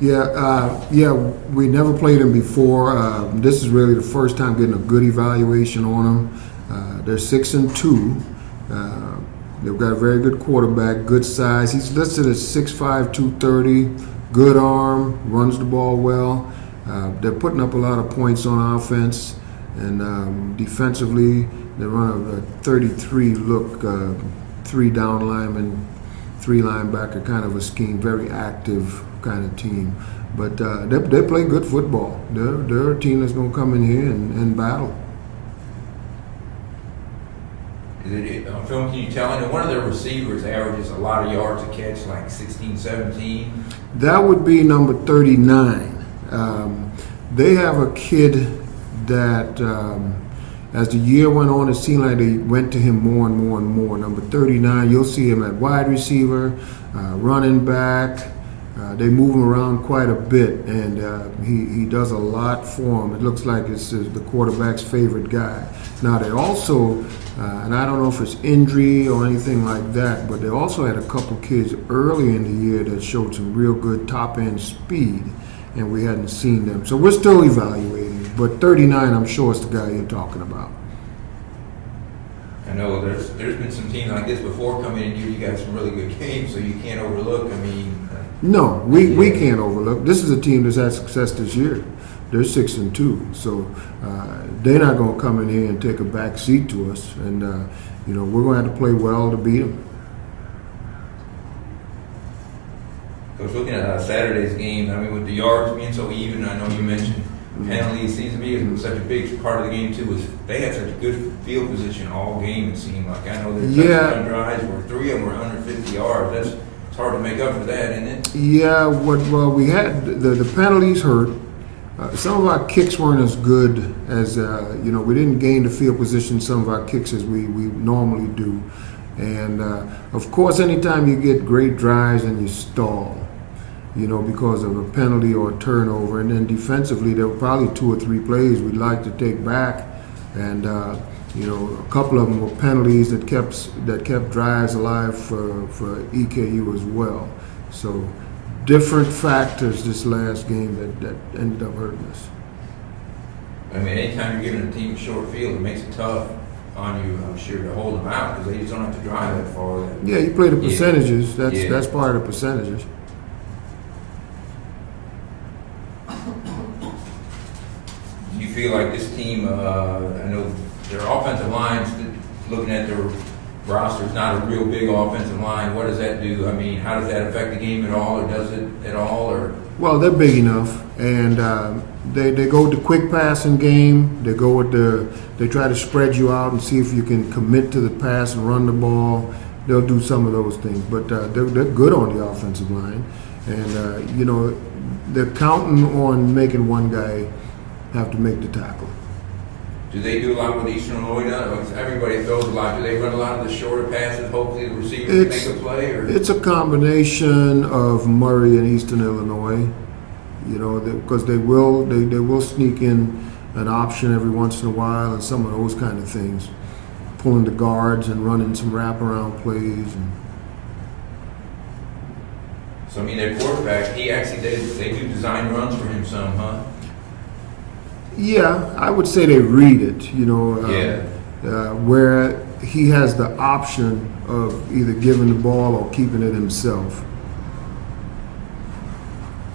Yeah, we never played them before. This is really the first time getting a good evaluation on them. They're 6-2. They've got a very good quarterback, good size. He's listed at 6'5", 230, good arm, runs the ball well. They're putting up a lot of points on offense, and defensively, they run a 33 look, 3 down linemen, 3 linebacker kind of a scheme, very active kind of team. But they play good football. They're a team that's going to come in here and battle. On film, can you tell me, one of their receivers averages a lot of yards a catch, like 16, 17? That would be number 39. They have a kid that, as the year went on, it seemed like they went to him more and more and more. Number 39, you'll see him at wide receiver, running back. They move him around quite a bit, and he does a lot for him. It looks like it's the quarterback's favorite guy. Now, they also, and I don't know if it's injury or anything like that, but they also had a couple kids early in the year that showed some real good top-end speed, and we hadn't seen them. So we're still evaluating, but 39, I'm sure is the guy you're talking about. I know there's been some teams like this before come in and give you guys some really good games, so you can't overlook. I mean, no, we can't overlook. This is a team that's had success this year. They're 6-2, so they're not going to come in here and take a back seat to us, and we're going to have to play well to beat them. Coach, looking at Saturday's game, I mean, with the yards being so even, I know you mentioned penalties. Seems to me it was such a big part of the game too. Was they had such a good field position all game? It seemed like. I know their touchdown drives were 3 of them were under 50 yards. It's hard to make up for that, isn't it? Yeah. Well, we had the penalties hurt. Some of our kicks weren't as good as we didn't gain the field position some of our kicks as we normally do, and of course, anytime you get great drives and you stall, because of a penalty or a turnover, and then defensively there were probably 2 or 3 plays we'd like to take back, and a couple of them were penalties that kept drives alive for EKU as well. So different factors this last game that ended up hurting us. I mean, anytime you're giving a team a short field, it makes it tough on you, I'm sure, to hold them out because they just don't have to drive that far. Yeah, you play the percentages. That's part of the percentages. Do you feel like this team, I know their offensive lines, looking at their roster, is not a real big offensive line. What does that do? I mean, how does that affect the game at all, or does it at all? Or well, they're big enough, and they go with the quick passing game. They go with they try to spread you out and see if you can commit to the pass and run the ball. They'll do some of those things, but they're good on the offensive line, and they're counting on making one guy have to make the tackle. Do they do a lot with Eastern Illinois? Everybody throws a lot. Do they run a lot of the shorter passes? Hopefully the receiver can make a play? Or? It's a combination of Murray and Eastern Illinois, because they will sneak in an option every once in a while and some of those kind of things, pulling the guards and running some wraparound plays. So, I mean, their quarterback, he actually, they do design runs for him some, huh? Yeah, I would say they read it, where he has the option of either giving the ball or keeping it himself.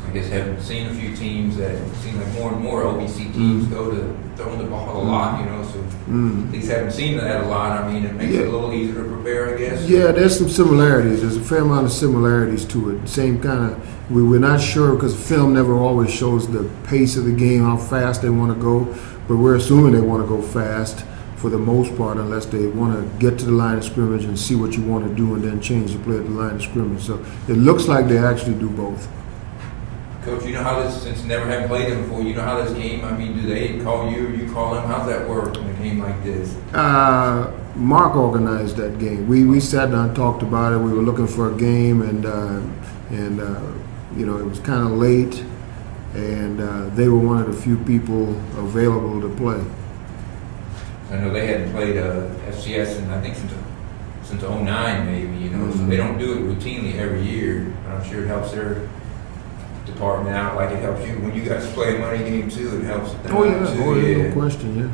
I guess I've seen a few teams that seem like more and more OBC teams go to throwing the ball a lot, so at least haven't seen that a lot. I mean, it makes it a little easier to prepare, I guess. Yeah, there's some similarities. There's a fair amount of similarities to it. Same kind of, we're not sure because film never always shows the pace of the game, how fast they want to go, but we're assuming they want to go fast for the most part unless they want to get to the line of scrimmage and see what you want to do and then change the play at the line of scrimmage. So it looks like they actually do both. Coach, you know how this, since you never have played them before, you know how this game, I mean, do they call you or you call them? How's that work in a game like this? Mark organized that game. We sat down and talked about it. We were looking for a game, and it was kind of late, and they were one of the few people available to play. I know they hadn't played FCS in, I think, since 09 maybe, so they don't do it routinely every year, but I'm sure it helps their department out, like it helps you when you guys play a money game too. It helps them Oh out yeah, too. oh yeah, yeah. no question, yeah.